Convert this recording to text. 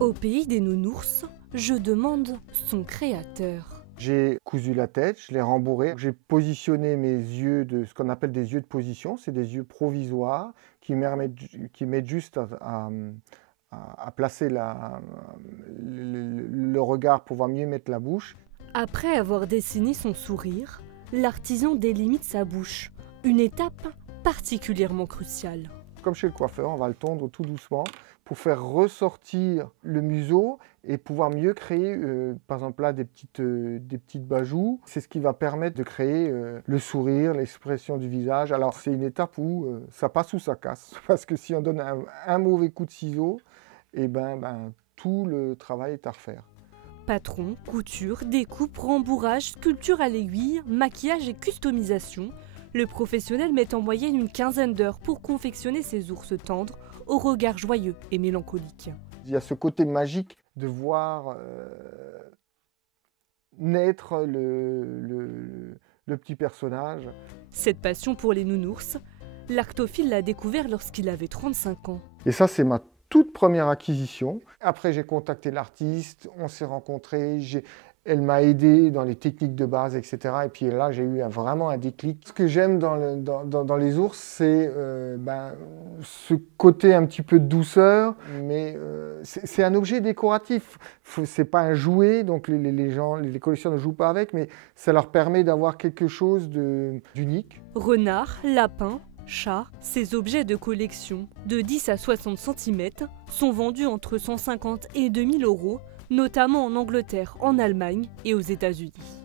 Au pays des nounours, je demande son créateur. J'ai cousu la tête, je l'ai rembourré. J'ai positionné mes yeux de ce qu'on appelle des yeux de position. C'est des yeux provisoires qui m'aident juste à placer le regard pour pouvoir mieux mettre la bouche. Après avoir dessiné son sourire, l'artisan délimite sa bouche, une étape particulièrement cruciale. Comme chez le coiffeur, on va le tondre tout doucement pour faire ressortir le museau et pouvoir mieux créer, par exemple là, des petites bajoues. C'est ce qui va permettre de créer le sourire, l'expression du visage. Alors c'est une étape où ça passe ou ça casse. Parce que si on donne un mauvais coup de ciseau, et tout le travail est à refaire. Patron, couture, découpe, rembourrage, sculpture à l'aiguille, maquillage et customisation, le professionnel met en moyenne une quinzaine d'heures pour confectionner ses ours tendres au regard joyeux et mélancolique. Il y a ce côté magique de voir naître le petit personnage. Cette passion pour les nounours, l'arctophile l'a découvert lorsqu'il avait 35 ans. Et ça, c'est ma toute première acquisition. Après, j'ai contacté l'artiste, on s'est rencontrés, elle m'a aidé dans les techniques de base, etc. Et puis là, j'ai eu vraiment un déclic. Ce que j'aime dans les ours, c'est ce côté un petit peu de douceur, mais c'est un objet décoratif. C'est pas un jouet, donc les collectionneurs ne jouent pas avec, mais ça leur permet d'avoir quelque chose d'unique. Renard, lapin, chat, ces objets de collection de 10 à 60 cm sont vendus entre 150 et 2000 €, notamment en Angleterre, en Allemagne et aux États-Unis.